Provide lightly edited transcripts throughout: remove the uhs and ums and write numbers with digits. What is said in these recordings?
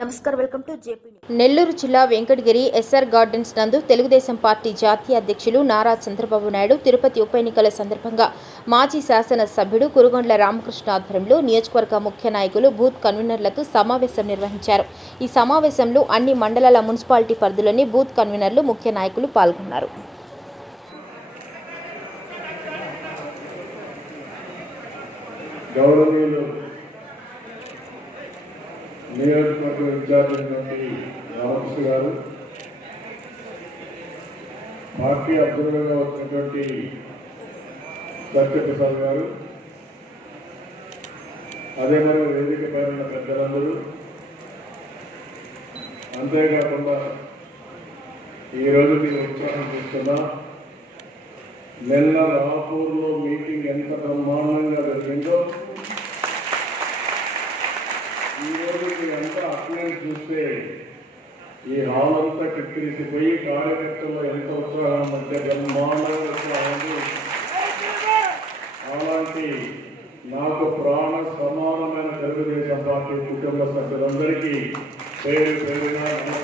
నమస్కారం welcome to JP Nellore జిల్లా Venkatagiri SR gardens నందు తెలుగుదేశం పార్టీ జాతీయ అధ్యక్షులు నారా చంద్రబాబు నాయుడు తిరుపతి ఉప ఎన్నికల సందర్భంగా మాజీ శాసన సభ్యుడు కురుగొండ్ల రామకృష్ణ ఆధ్వర్యంలో నియోజకవర్గ ముఖ్య నాయకులు బూత్ కన్వీనర్లతో సమావేశం నిర్వహించారు। ఈ సమావేశంలో అన్ని మండలాల మున్సిపాలిటీ పరిధిలోని బూత్ కన్వీనర్లు ముఖ్య నాయకులు పాల్గొన్నారు। నియోజకవర్గ ఇన్ఛార్జ్ రామకృష్ణ గారు, పార్టీ అభ్యర్థులుగా వచ్చినటువంటి సత్యప్రసాద్ గారు, అదే మరి వేదిక పైన పెద్దలందరూ, అంతేకాకుండా ఈరోజు మీరు ఉత్సాహం చూస్తున్నా నిన్న రాపూర్లో మీటింగ్ ఎంత బ్రహ్మాండంగా జరిగిందో ఈరోజు మీరంతా అటెండెన్స్ చూస్తే ఈ హాల్ అంతా కిక్కిరిసిపోయి కార్యకర్తల్లో ఎంత ఉత్సాహం అంటే బ్రహ్మాండంగా ఉత్సాహం। అలాంటి నాకు ప్రాణ సమానమైన తెలుగుదేశం పార్టీ కుటుంబ సభ్యులందరికీ పేరు పేరున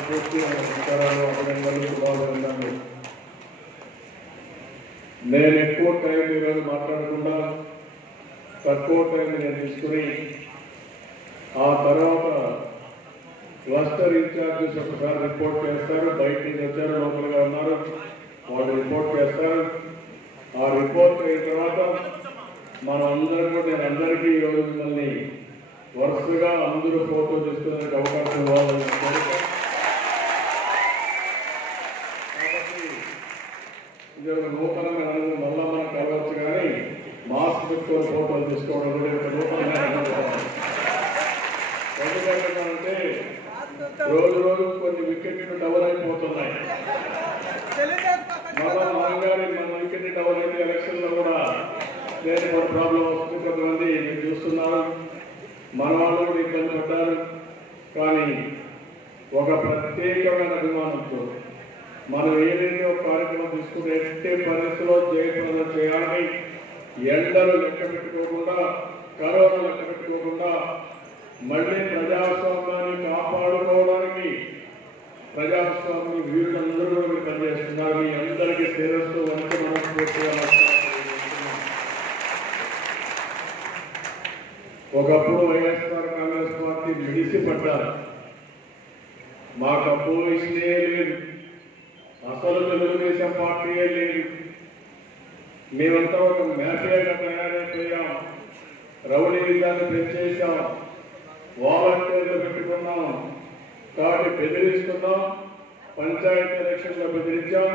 పూర్తి నమస్కారాలు, అభినందనలు, శుభాభినందనలు। నేను ఎక్కువ టైం ఈరోజు మాట్లాడకుండా తక్కువ టైం నేను తీసుకుని ఆ తర్వాత క్లస్టర్ ఇన్ఛార్జెస్ ఒకసారి రిపోర్ట్ చేస్తారు, బయట నుంచి వచ్చారు, లోపలగా ఉన్నారు, వాళ్ళు రిపోర్ట్ చేస్తారు। ఆ రిపోర్ట్ అయిన తర్వాత మనం అందరూ కూడా నేను అందరికీ ఈరోజు మిమ్మల్ని వరుసగా అందరూ ఫోటో తీసుకునే అవకాశం ఇవ్వాలని కాబట్టి ఇది ఒక నూతనంగా మళ్ళా మనం కలవచ్చు, కానీ మాస్క్ పెట్టుకొని ఫోటోలు తీసుకోవడం కూడా ఒక నూతనంగా ఎందుకంటే రోజు రోజు కొన్ని వికెట్లు డబల్ అయిపోతున్నాయి। మళ్ళా మాంగారి మన వికెట్ డబల్ అయితే ఎలక్షన్ లో కూడా నేను కొన్ని ప్రాబ్లం వస్తుంది, కొంతమంది మీరు చూస్తున్నారు, మన వాళ్ళు కూడా ఇబ్బంది పడ్డారు। కానీ ఒక ప్రత్యేకమైన అభిమానంతో మనం ఏదైతే ఒక కార్యక్రమం తీసుకుంటే ఎట్టి పరిస్థితిలో జయప్రదం చేయాలని, ఎండలు లెక్క పెట్టుకోకుండా, కరోనా లెక్క పెట్టుకోకుండా మళ్ళీ ప్రజాస్వామ్యాన్ని కాపాడుకోవడానికి ప్రజాస్వామ్య వీరులందరూ కూడా పనిచేస్తున్నారు। మీ అందరికీ శిరస్సు వంటి మనస్ఫూర్తిగా ఒకప్పుడు వైఎస్ఆర్ కాంగ్రెస్ పార్టీ మిడిసిపడ్డారు, మాకు అపోజిషనే లేదు, అసలు తెలుగుదేశం పార్టీయే లేదు, మేమంతా ఒక మ్యాఫియాగా తయారైపోయాం, రౌడీ విధాన్ని పెంచేశాం, వాలంటీర్లు పెట్టుకున్నాం, కాబట్టి బెదిరిస్తున్నాం, పంచాయతీ ఎలక్షన్లో బెదిరించాం,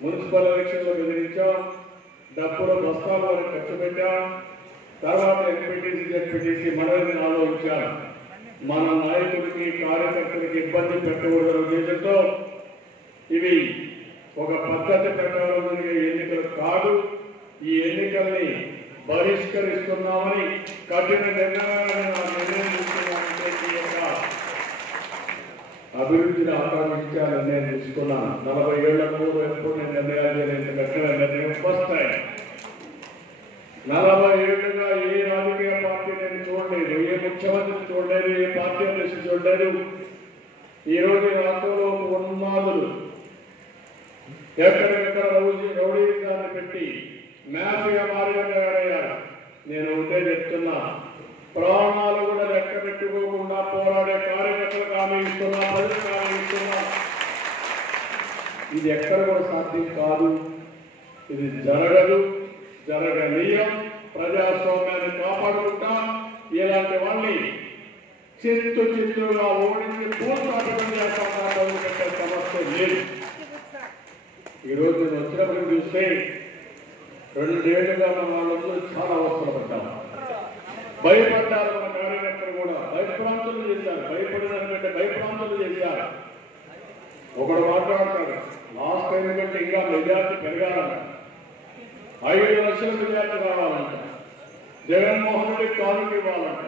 మున్సిపల్ ఎలక్షన్లో బెదిరించాం, డబ్బులు బస్తాల వరకు ఖర్చు పెట్టాం, తర్వాత ఎంపీటీసీ జెడ్పీటీసీ మనల్ని ఆలోచించాం, మన నాయకుడికి కార్యకర్తలకి ఇబ్బంది పెట్టకూడదనే ఉద్దేశంతో ఇవి ఒక పద్ధతి ప్రకారం జరిగే ఎన్నికలు కాదు, ఈ ఎన్నికల్ని బహిష్కరిస్తున్నామని కఠిన నిర్ణయం తీసుకున్నామంటే ఈ యొక్క అభివృద్ధిని ఆకాంక్షించే నిర్ణయం తీసుకున్నాను। 40 ఏళ్ల పూర్వం ఎప్పుడు నేను నిర్ణయాలు చేయలేదు, కఠిన నిర్ణయం ఫస్ట్ టైం। 40 ఏళ్లుగా ఏ రాజకీయ పార్టీ నేను చూడలేదు, ఏ ముఖ్యమంత్రిని చూడలేదు, ఏ పార్టీ అధ్యక్షుడు చూడలేదు। ఈరోజు రాష్ట్రంలో ఉన్మాదులు ఎక్కడికెక్కడ రౌడీజాన్ని పెట్టి మ్యాఫియా మారిగా తయారయ్యారు। నేను ఉంటే చెప్తున్నా, ప్రాణాలు కూడా లెక్క పెట్టుకోకుండా పోరాడే కార్యకర్తలకు హామీ ఇస్తున్నా, ప్రజలకు హామీ ఇస్తున్నా, ఇది ఎక్కడ కూడా సాధ్యం కాదు, ఇది జరగదు, జరగనీయం। ప్రజాస్వామ్యాన్ని కాపాడుకుంటా ఇలాంటి వాళ్ళని చిత్తుగా ఓడించి పూర్తి చేస్తాం, సమస్య లేదు। ఈరోజు నేను వచ్చినప్పుడు చూస్తే 2 ఏళ్లుగా మన వాళ్ళందరూ చాలా అవసరపడ్డాం, భయపడ్డారు, మన కార్యకర్తలు కూడా భయప్రాంతులు చేశారు, భయపడినటువంటి భయప్రాంతులు చేశారు। ఒకడు మాట్లాడతాడు, లాస్ట్ టైం కంటే ఇంకా మెజార్టీ పెరగాలంట, 5 లక్షల మెజార్టీ రావాలంట, జగన్మోహన్ రెడ్డి కానుక ఇవ్వాలంట।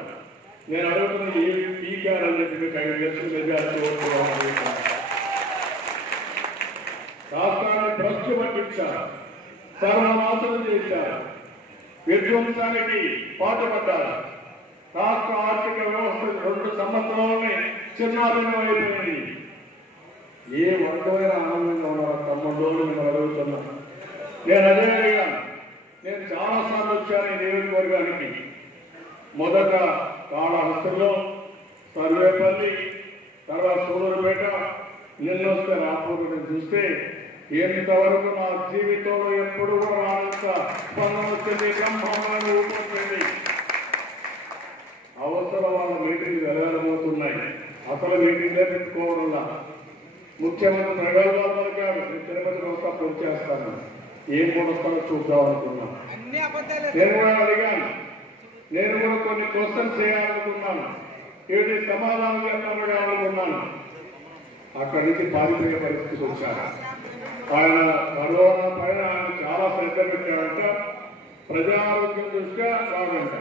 నేను అడుగుతున్నది ఏమి పీకారని చెప్పి మీకు 5 లక్షల మెజార్టీ ఓటు రావాలి, రాష్ట్రాన్ని భ్రష్టు పట్టించారు, సర్వనాశనం చేశారు, విధ్వంసానికి పాటుపడ్డారు। రాష్ట్ర ఆర్థిక వ్యవస్థ 2 సంవత్సరాలని చిన్నాభిన్నం అయిపోయింది. ఏ వర్గమైన ఆనందంగా ఉన్నారు తమ్ముళ్ళు నేను అడుగుతున్నా. నేను అదే అడిగాను. నేను చాలాసార్లు వచ్చాను ఈ నియోజకవర్గానికి. మొదట కాళహస్తిలో, సర్వేపల్లి, తర్వాత సూలూరుపేట, నిన్నొస్తే రాపూర్ని చూస్తే ఎంతవరకు నా జీవితంలో ఎప్పుడు కూడా రానంత స్పందన వచ్చింది, బ్రహ్మాండమైన ఊపొచ్చింది. అవసరం వాళ్ళ మీటింగ్ వెళ్ళబోతున్నాయి. అసలు మీటింగ్లే పెట్టుకోవడంలా ముఖ్యమంత్రి ప్రగల్భాలు పలికాడు. నేను తిరుపతి వస్తా పొంచేస్తాను, ఏం కొడుస్తానో చూద్దాం అనుకున్నాను. నేను కూడా అడిగాను. నేను కూడా కొన్ని క్వశ్చన్స్ చేయాలనుకున్నాను. ఏది సమాధానం చెప్పాలనుకున్నాను. అక్కడి నుంచి పారిపోయే పరిస్థితికి వచ్చాను. ఆయన కరోనా పైన ఆయన చాలా శ్రద్ధ పెట్టాడంట. ప్రజారోగ్యం దృష్ట్యా కాదంట.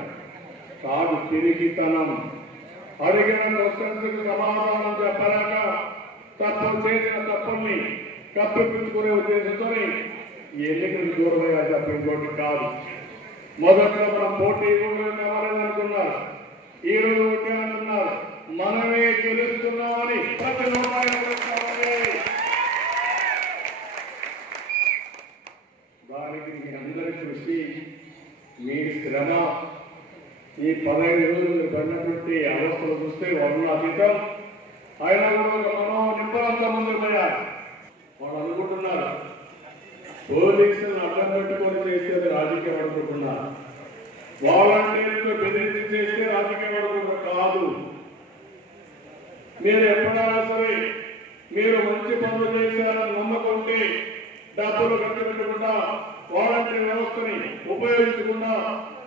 కాదు, తిరిగితనం. అడిగిన క్వశ్చన్స్ సమాధానం చెప్పలేక తప్పు చేసిన తప్పుల్ని కప్పిపుచ్చుకునే ఉద్దేశంతో ఎన్నికలు దూరమయ్యా తప్ప ఇంకోటి కాదు. మొదట్లో మనం పోటీ ఎవరైనా అనుకున్నారు. ఈ రోజు ఒకే అంటున్నారు, మనమే గెలుస్తున్నామని ప్రతి రూపాయలు దానికి మీ అందరి కృషి, మీ శ్రమ, ఈ 15 రోజులు మీరు పడినటువంటి అవస్థలు చూస్తే వర్ణాతీతం. ఆయన కూడా మనం నింపలంత ముందు పోయారు. వాళ్ళు అనుకుంటున్నారు పోలీసులను అడ్డం పెట్టుకొని చేసేది రాజకీయం అనుకుంటున్నారు. వాలంటీర్లు బెదిరించి చేస్తే రాజకీయం అనుకుంటున్నారు. కాదు, మీరు ఎప్పుడైనా సరే మీరు మంచి పనులు చేశారని నమ్మకం ఉంటే డబ్బులు ఖర్చు పెట్టకుండా వాలంటీర్ వ్యవస్థని ఉపయోగించకుండా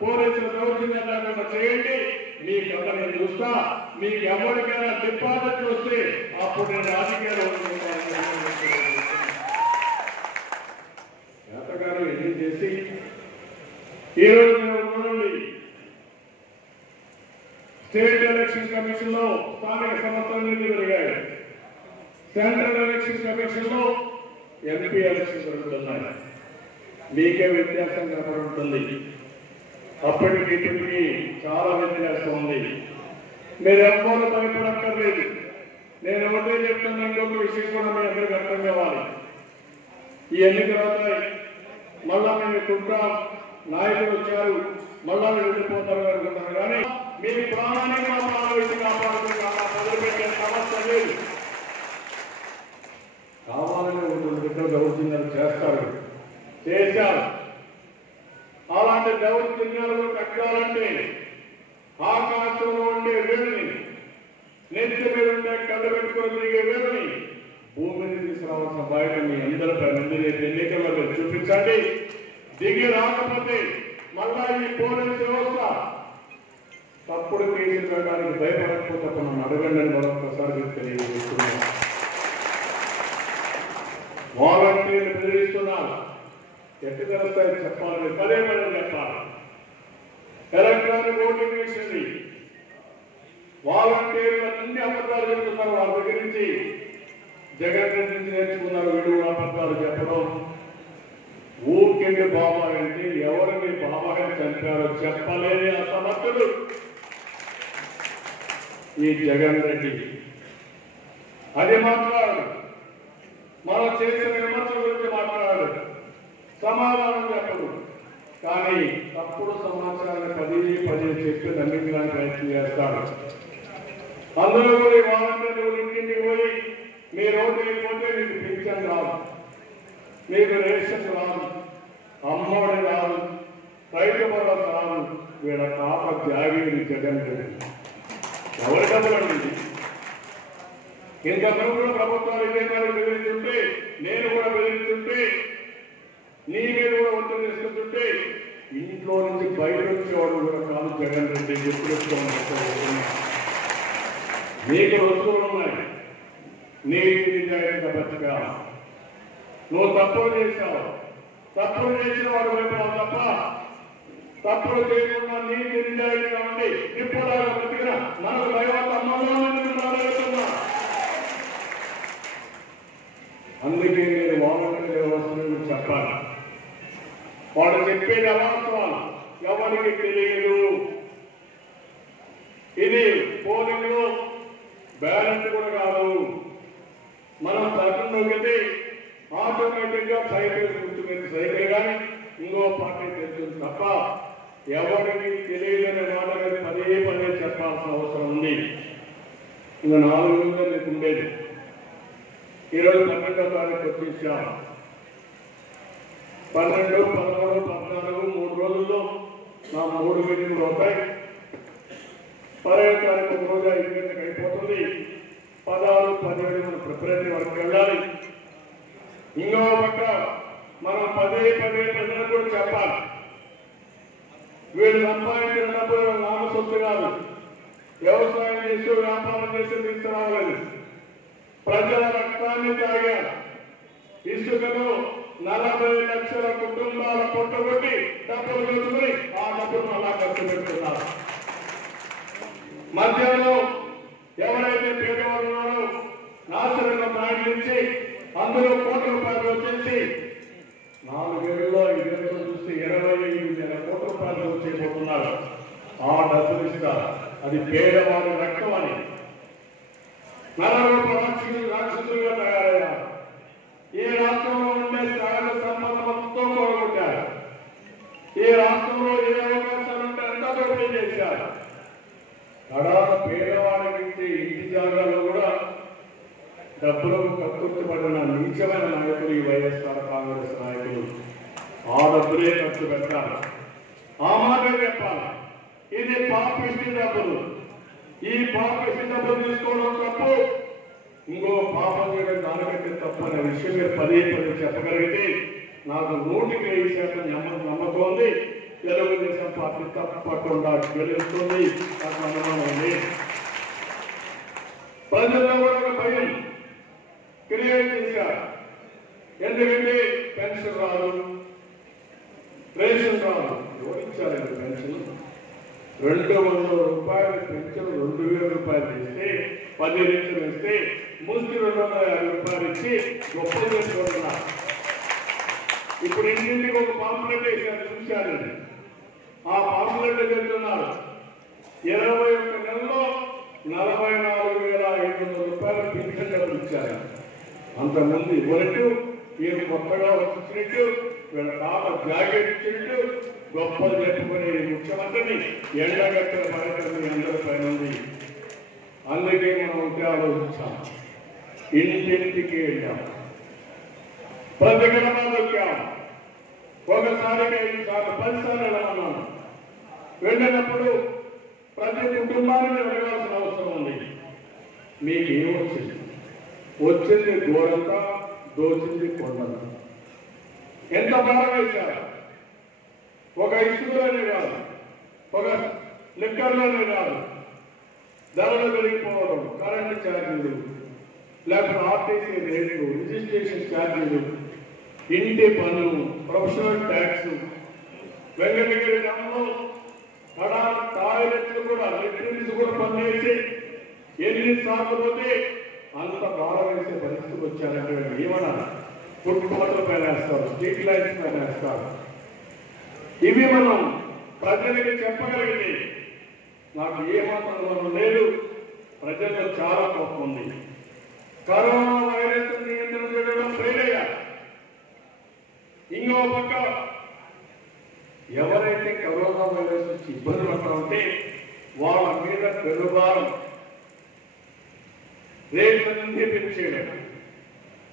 పోలీసుల దౌర్జన్యం లేకుండా చేయండి. మీ కథ నేను చూస్తా. మీకు ఎవరికైనా డిపాజిట్ వస్తే అప్పుడు నేను రాజకీయాలు చేతగారు ఎన్ని చేసి ఈరోజు మేము చూడండి, స్టేట్ ఎలక్షన్ కమిషన్ లో స్థానిక సంస్థల నుంచి పెరిగాయి. సెంట్రల్ ఎలక్షన్ కమిషన్ లో ఎంపీ ఎలక్షన్ జరుగుతున్నాయి. మీకే వ్యత్యాసం కనపడుతుంది. అప్పటికి ఇప్పటికి చాలా వ్యత్యాసం ఉంది. మీరు ఎవ్వరూ భయపడక్కర్లేదు. నేను ఒకటే చెప్తున్నా, ఇంకొక విషయం కూడా మీ అందరికీ అర్థం కావాలి. ఈ ఎన్నికలు అవుతాయి, మళ్ళా మేము ఇప్పుడుంటాం, నాయకులు వచ్చారు, మళ్ళా మీరు వెళ్ళిపోతారు అనుకుంటారు. కానీ మీ ప్రాణాన్ని కాపాడుతూ వదిలిపెట్టే సమస్య లేదు. కావాలని బిడ్డ దౌర్జన్యాలు చేస్తారు, చేశారు. అలాంటి దౌర్జన్యాలు కట్టాలంటే ఆకాశంలో ఉండే వేడిని, నెత్తి మీద ఉండే కళ్ళు పెట్టుకొని తిరిగే వేడిని భూమిని తీసుకురావాల్సిన బయట మీ అందరిపై ఎన్నికల్లో మీరు చూపించండి. దిగి రాకపోతే మళ్ళా ఈ పోలీసు వ్యవస్థ తప్పుడు కేసులు వేయడానికి భయపడకపోతే మనం అడగండి మరొకసారి తెలియజేస్తున్నాం. వాలంటీర్లు బెదిరిస్తున్నారు. ఎట్టి తెలుస్తాయి చెప్పాలని పదే పదే చెప్పాలి. ఎలక్ట్రానిక్ ఓటింగ్ విషయండి వాలంటీర్లు అన్ని అబద్ధాలు చెప్తున్నారు. వాళ్ళ దగ్గర నుంచి జగన్ రెడ్డి నుంచి నేర్చుకున్నారు. వీడు అబద్ధాలు చెప్పడం. ఊరికే బాబాయ్ అంటే ఎవరిని బాబాయ్ చంపారో చెప్పలేని అసమర్థుడు ఈ జగన్ రెడ్డి. అది మాట్లాడాడు. మనం చేసిన విమర్శల గురించి మాట్లాడాడు, సమాధానం చెప్పడు. కానీ తప్పుడు సమాచారాన్ని పదే చెప్పి నమ్మించడానికి ప్రయత్నం చేస్తాడు. అందులో కూడా వాలంటీర్లు ఇంటింటికి పోయి మీ రోడ్డు పోతే మీకు పింఛన్ రాదు, మీకు రేషన్ రాదు, అమ్మఒడి రాదు, రైతు భరోసా రాదు. వీళ్ళ తాత జాగీరి జగన్ రెడ్డి ఎవరి డబ్బులండి? ఇంత ప్రభుత్వాలు ఇదే కానీ బెదిరిస్తుంటే, నేను కూడా బెదిరిస్తుంటే, నీ మీద కూడా ఒత్తిడి తీసుకుంటుంటే ఇంట్లో నుంచి బయట వచ్చేవాడు కూడా కాదు జగన్ రెడ్డి. నీకు వస్తువులు ఉన్నాయి, నీటి నిజాయితీగా బతికా. నువ్వు తప్పులు చేశావు, తప్పులు చేసిన వాడు వైపు తప్ప తప్పులు చేయకుండా నీటి నిజాయితీగా ఉండి ఇప్పుడులాగా బతికిన మనకు భయవంత అమ్మగా. అందుకే నేను వాలంటీర్ వ్యవస్థను చెప్పాలి. వాడు చెప్పేది అవాస్తవాలు ఎవరికి తెలియదు. ఇది పోలింగ్ బ్యాలెట్ కూడా కాదు. మనం తరగతి ఆటోమేటిక్ గా సైకిల్ గుర్తుపెట్టి సైకిల్ కానీ ఇంకో పార్టీ తెలుస్తుంది తప్ప ఎవరికి తెలియదని మాటలు పదే పదే చెప్పాల్సిన అవసరం ఉంది. ఇంకా 4 రోజులు మీకు ఉండేది. ఈరోజు 12వ తారీఖు వచ్చేసాం. 12, 13, 14 3 రోజుల్లో నా 3 మీటింగ్లు అవుతాయి. 10వ తారీఖు ఒక రోజు 5 గంటలకు అయిపోతుంది. 16, 17 మన ప్రిపరేటరీ వరకు వెళ్ళాలి. ఇంకో పక్క మనం పదే ప్రజలకు కూడా చెప్పాలి, వీళ్ళు సంపాదించిన డబ్బులు నామ సొత్తు కాదు, వ్యవసాయం చేసి వ్యాపారం చేసి తీసుకురావలేదు, ప్రజల రక్తాన్ని తాగారు. ఇసుకను 40 లక్షల కుటుంబాల కొట్టగొట్టి డబ్బులు పెట్టుకుని ఆ డబ్బులు మళ్ళా ఖర్చు పెడుతున్నారు. మధ్యలో ఎవరైతే పేదవారు ఉన్నారో నాశనంగా ప్రయాణించి అందులో కోట్ల రూపాయలు వచ్చేసి 4 ఏళ్లలో 5 ఏళ్ళలో చూస్తే 25,000 కోట్ల రూపాయలు వచ్చేపోతున్నారు. ఆ డబ్బులు ఇస్తారు. అది పేదవారి రక్తం అని నలుగురు రాక్షసులుగా తయారయ్యారు. ఈ రాష్ట్రంలో ఉండే సహజ సంపద మొత్తం కోరుకుంటారు. ఈ రాష్ట్రంలో ఏ అవకాశాలు ఉంటే అంతా దోపిడీ చేశారు. అడా పేదవాడికి ఇంటి జాగాల్లో కూడా డబ్బులకు కక్కుర్తిపడిన నీచమైన నాయకులు ఈ వైఎస్ఆర్ కాంగ్రెస్ నాయకులు. ఆ డబ్బులే ఖర్చు పెట్టాలి. ఆ మాట చెప్పాలి. ఇది పాపిష్టి డబ్బులు. ఈ పాపిష్టి డబ్బులు తీసుకోవడం తప్పు, ఇంకో పాపం చేయడం దానికంటే తప్పు అనే విషయం మీరు పదే చెప్పగలిగితే నాకు 100% నమ్మకం ఉంది. తెలుగుదేశం పార్టీ తప్పకుండా గెలుస్తుంది. నాకు అనుమానం ఉంది. ప్రజల్లో కూడా భయం క్రియేట్ చేశారు. ఎందుకంటే పెన్షన్ రాదు, రేషన్ రాదు. ఎవరిచ్చారండి పెన్షన్? 200 రూపాయలు పెన్షన్ 2,000 రూపాయలు ఇస్తే 10 రేషన్ ఇస్తే ముస్లిం 250 రూపాయలు ఇచ్చి గొప్ప చేసుకుంటున్నారు. ఇప్పుడు ఇంటింటికి ఒక పాంప్లెట్ వేసారు, చూశారండి. ఆ పాంప్లెట్ చెప్తున్నారు 21 నెలలో 44,500 రూపాయలు పెన్షన్ డబ్బులు ఇచ్చారు. అంతమంది ఇవ్వనట్టు, వీళ్ళు కొత్తగా వచ్చినట్టు, వీళ్ళ తాత జాకెట్ ఇచ్చినట్టు గొప్పలు చెప్పుకునే ముఖ్యమంత్రిని ఎండగట్టిన పర్యటన మీ అందరి పైన ఉంది. అందుకే మనం ఉంటే ఆలోచించాం. ఇంటింటికి వెళ్ళాం, ప్రతి గడప దొక్కాం. ఒకసారికి 5 సార్లు 10 సార్లు వెళ్ళమన్నాను. వెళ్ళినప్పుడు ప్రతి కుటుంబాన్ని అడగాల్సిన అవసరం ఉంది. మీకు ఏమొచ్చింది? వచ్చింది గోరంతా, దోచింది కొండంతా. ఎంత బాగా వేశారు. ఒక ఇసుకలోనే కాదు, ఒక లిక్కర్లోనే కాదు, ధరలు పెరిగిపోవడం, కరెంటు ఛార్జీలు, లేకపోతే ఆర్టీసీ రేట్లు, రిజిస్ట్రేషన్ ఛార్జీలు, ఇంటి పన్ను, ప్రొఫెషనల్ ట్యాక్స్, వెంకటగిరి గ్రామంలో టాయిలెట్లు కూడా లెట్రిన్స్ కూడా పనిచేసి ఎన్నిసార్లు పోతే అంత భారం వేసే పరిస్థితికి వచ్చారంటే ఏమన్నా ఫుట్పాత్లు పైన వేస్తారు, స్ట్రీట్ లైట్స్ పైన వేస్తారు. ఇవి మనం ప్రజలకి చెప్పగలిగితే నాకు ఏమాత్రం లేదు. ప్రజల్లో చాలా కోపం ఉంది. కరోనా వైరస్ నియంత్రణ చేయడంలో ఫెయిల్ అయ్యారు. ఇంకో పక్క ఎవరైతే కరోనా వైరస్ నుంచి ఇబ్బంది పడతా ఉంటే వాళ్ళ మీద పెరుభారం, రేట్లన్నీ పెంచేయడం,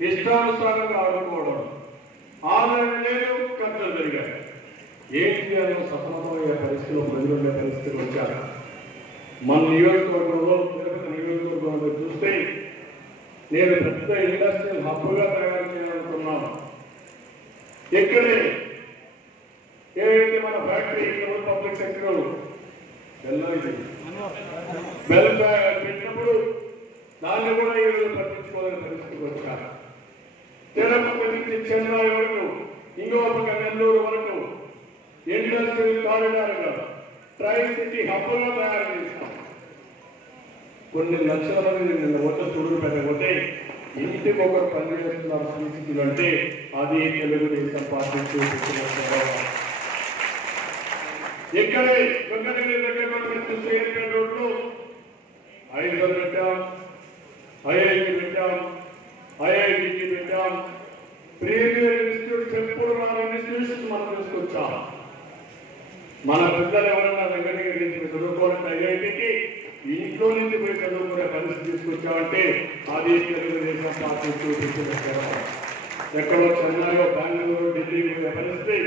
ఇష్టానుసారంగా ఆడుకోవడం, ఆదాయం లేదు, ఖర్చులు పెరిగాయి. ఏం చేయాలో సఫలమయ్యే పరిస్థితిలో ప్రజలుండే పరిస్థితి వచ్చారు. మన నియోజకవర్గంలో తిరుపతి నియోజకవర్గంలో చూస్తే నేను పెద్ద ఇండస్ట్రియల్ హబ్గా తయారు చేయాలనుకున్నాను. ఇక్కడే ఏదైతే మన ఫ్యాక్టరీ పబ్లిక్ సెక్టర్ పెట్టినప్పుడు దాన్ని కూడా ఈరోజు పట్టించుకోవాలని పరిస్థితికి వచ్చారు. తిరుపతి నుంచి చెన్నై వరకు, ఇంకో పక్క నెల్లూరు వరకు ఇండస్ట్రియల్ కారిడార్గా ట్రై సిటీ హబ్గా తయారు చేశాం. కొన్ని లక్షల మంది నిన్న ఓట్ల చురుకు పెట్టకపోతే ఇంటికి ఒకరు పనిచేస్తున్నారు పరిస్థితులు అంటే అది తెలుగుదేశం పార్టీ చూపిస్తున్న. ఇక్కడే వెంకటగిరి దగ్గర రోడ్లు 500 పెట్టాం, ఐఐటి పెట్టాం, ఐఐటికి పెట్టాం, ప్రీమియర్ ఇన్స్టిట్యూట్స్ ఎప్పుడు మన ఇన్స్టిట్యూషన్స్ మనం తీసుకొచ్చాం. మన పిల్లలు ఎవరైనా వెంకటగిరి నుంచి చదువుకోవాలంటే ఐఐటికి ఇంట్లో నుంచి పోయి చదువుకునే పరిస్థితి తీసుకొచ్చామంటే అది తెలుగుదేశం పార్టీ చూపించిన ఎక్కడో చెన్నైలో, బెంగళూరు, ఢిల్లీ పోయే పరిస్థితి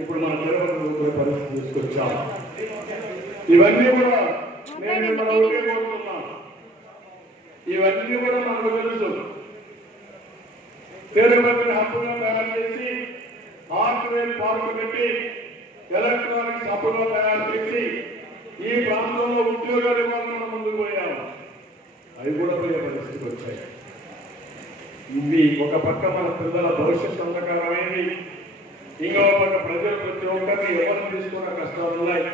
ఇప్పుడు మన తిరుపతి పోయే పరిస్థితి తీసుకొచ్చాం. ఇవన్నీ కూడా నేను మిమ్మల్ని ఒకే కోరుతున్నాను. ఇవన్నీ కూడా మనకు తెలుసు. తిరుపతిని హక్కుగా తయారు చేసి హార్డ్వేర్ పార్కు పెట్టి ఎలక్ట్రానిక్స్ హక్కుగా తయారు చేసి ఈ ప్రాంతంలో ఉద్యోగాలు ఇవ్వాలని ముందుకు పోయాము. అవి కూడా పోయే పరిస్థితికి వచ్చాయి. ఇవి ఒక పక్క మన పిల్లల భవిష్యత్తు అంధకారమైంది, ఇంకో పక్క ప్రజలు ప్రతి ఒక్కరిని ఎవరు తీసుకున్న కష్టాలు ఉన్నాయి.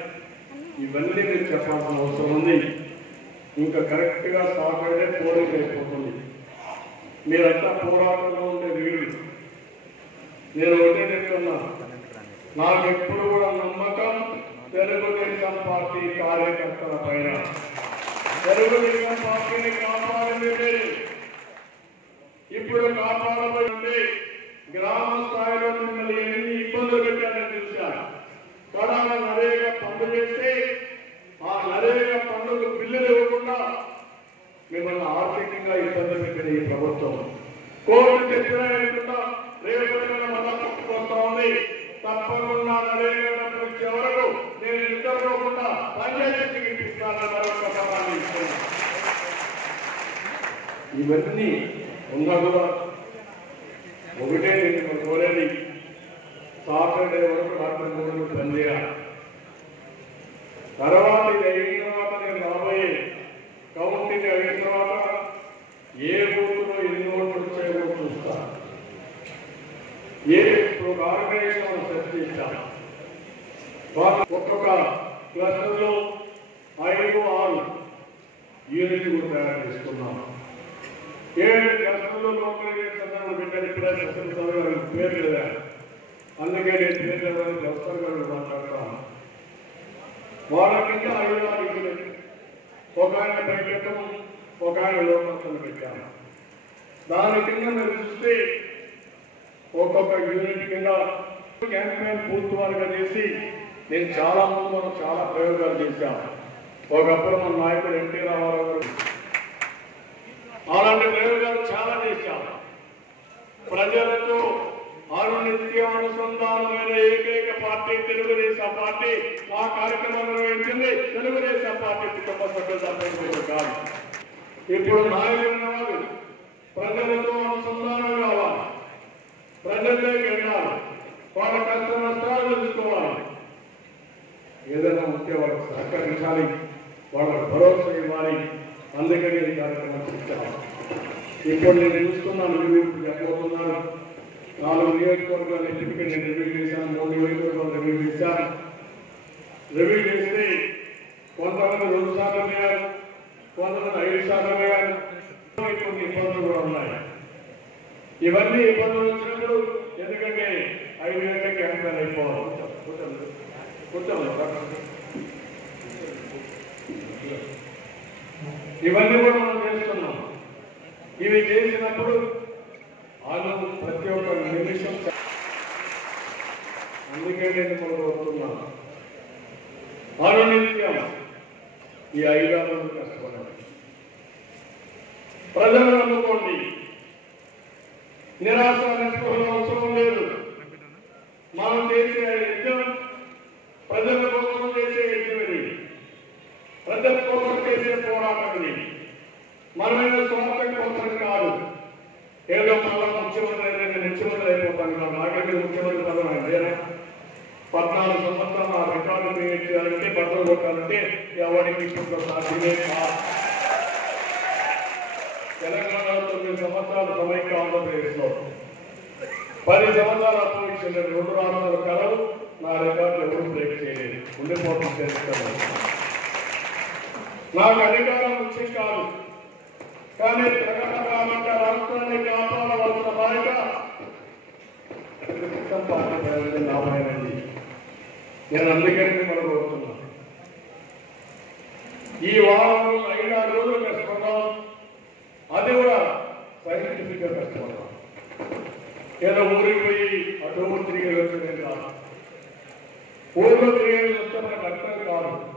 ఇవన్నీ మీరు చెప్పాల్సిన అవసరం ఉంది. ఇంకా కరెక్ట్ గా సాగుడే పోలిక అయిపోతుంది. మీరంతా పోరాటంలో ఉండే వీళ్ళు. నేను ఒకటే చెప్తున్నా, నాకు ఎప్పుడు కూడా నమ్మకం తెలుగుదేశం పార్టీ కార్యకర్తల పైన. తెలుగుదేశం పార్టీని కాపాడింది, ఇప్పుడు కాపాడబోయింది. గ్రామ స్థాయిలో మిమ్మల్ని ఎన్ని ఇబ్బందులు పెట్టారని చూశారు. కడాన నరేగా పనులు చేస్తే ఆ నరేగా పనులకు బిల్లులు ఇవ్వకుండా మిమ్మల్ని ఆర్థికంగా ఇబ్బంది పెట్టిన ఈ ప్రభుత్వం కోర్టు చెప్పినా లేకుండా రేపు మళ్ళా పట్టుకొస్తా ఉంది. తప్పకుండా నరేగా డబ్బులు ఇచ్చే వరకు నేను నిద్రపోకుండా పనిచేసి ఇప్పిస్తానని మరొక సమాన్ని ఇస్తున్నాను. ఇవన్నీ ఉన్నా కూడా ఒకటే నేను కోరేది, సాటర్డే వరకు రాత్రి 3 పనిచేయాలి. తర్వాత ఇది అయిన తర్వాత నేను రాబోయే కౌంటింగ్ అయిన తర్వాత ఏ బూత్లో ఎన్ని ఓట్లు వచ్చాయో చూస్తా. ఇప్పుడు ఆర్గనైజేషన్ సెట్ చేశాను. ఒక్కొక్క క్లస్టర్లో 5-6 యూనిట్ కూడా తయారు చేసుకున్నాం. 7 క్లస్టర్లో లోకలైజేషన్ పెట్టారు. ఇప్పుడే పేరు లేదా, అందుకే నేను పేరు క్లస్టర్ గారు మాట్లాడతాను. వాళ్ళకి 5-6 యూనిట్, ఒక ఆయన పెట్టడం, ఒక ఆయన లోకల్ పెట్టాను. దాని కింద మీరు చూస్తే ఒక్కొక్క యూనిట్ కింద క్యాంపెయిన్ పూర్తివారుగా చేసి నేను చాలా ముందు మనం చాలా ప్రయోగాలు చేశాం. ఒకప్పుడు మన నాయకుడు ఎన్టీ రామారావు గారు అలాంటి ప్రయోగాలు చాలా చేశాం. ప్రజలతో అనునిత్యం అనుసంధానమైన ఏకైక పార్టీ తెలుగుదేశం పార్టీ. ఆ కార్యక్రమం నిర్వహించింది తెలుగుదేశం పార్టీ కుటుంబ సభ్యులు తప్పనిసరి కాదు. ఇప్పుడు నాయకులు ఉన్నవారు ప్రజలతో అనుసంధానం కావాలి, ప్రజల్లోకి వెళ్ళాలి, వాళ్ళ కష్ట నష్టాలు తెలుసుకోవాలి, ఏదైనా ఉంటే వాళ్ళకి సహకరించాలి, వాళ్ళకి భరోసా ఇవ్వాలి. అందుకని ఈ కార్యక్రమం చేశాను. ఇప్పుడు నేను చూస్తున్నాను, చెప్పబోతున్నాను. 4 నియోజకవర్గాలు ఇప్పటికే నేను రివ్యూ చేశాను, 3 నియోజకవర్గాలు రివ్యూ చేశాను. రివ్యూ చేస్తే కొంతమంది 2 సార్లు వేయాలి, కొంతమంది 5 సార్లు వేయాలి. కొన్ని ఇబ్బందులు కూడా ఉన్నాయి. ఇవన్నీ ఇబ్బందులు వచ్చినప్పుడు ఎందుకంటే 5 గంటలకి క్యాంపెయిన్ అయిపోవాలి. ఇవన్నీ కూడా మనం చేస్తున్నాం. ఇవి చేసినప్పుడు వాళ్ళు ప్రతి ఒక్క నిమిషం, అందుకే నేను కోరుతున్నాను, అనునిత్యం ఈ 5 రోజులు కష్టపడాలి. ప్రజలు నమ్ముకోండి, నిరాశ నిస్పృహలు అవసరం లేదు. మనం చేసే యజ్ఞం ప్రజల కోసం చేసే యజ్ఞమిది, ప్రజల కోసం చేసే పోరాటం ఇది. మనమైన స్వార్థం కోసం కాదు. ఏదో మళ్ళా ముఖ్యమంత్రి అయిపోతాను కాదు. నాకైతే ముఖ్యమంత్రి పదవి లేదా 14 సంవత్సరాలు ఆ రికార్డు క్రియేట్ చేయాలంటే, బట్టలు కొట్టాలంటే ఎవరికి ఇప్పుడు సాధ్యమే కాదు. తెలంగాణలో 9 సంవత్సరాలు సమైక్య ఆంధ్రప్రదేశ్లో 10 సంవత్సరాలు అపోజిషన్ 2 రాష్ట్రాల కలవు. నా రికార్డు ఎవరు బ్రేక్ చేయలేదు. ఉండిపోతుంది చేస్తాను. నాకు అధికారం ముఖ్యం కాదు, కానీ తెలంగాణ రాష్ట్రాన్ని కాపాడవలసిన బాధ్యత తెలుగుదేశం పార్టీ ప్రయోజనం నాపైనండి. నేను అందుకని మనం కోరుతున్నాను. ఈ వారం 5-6 రోజులు కష్టపడ్డాం. అది పూర్తిగా కష్టపడతాం. ఏదో ఊరికి పోయి అటు తిరిగి వచ్చేది కాదు. ఊళ్ళో తిరిగేది వస్తే మనకు అర్థం కాదు.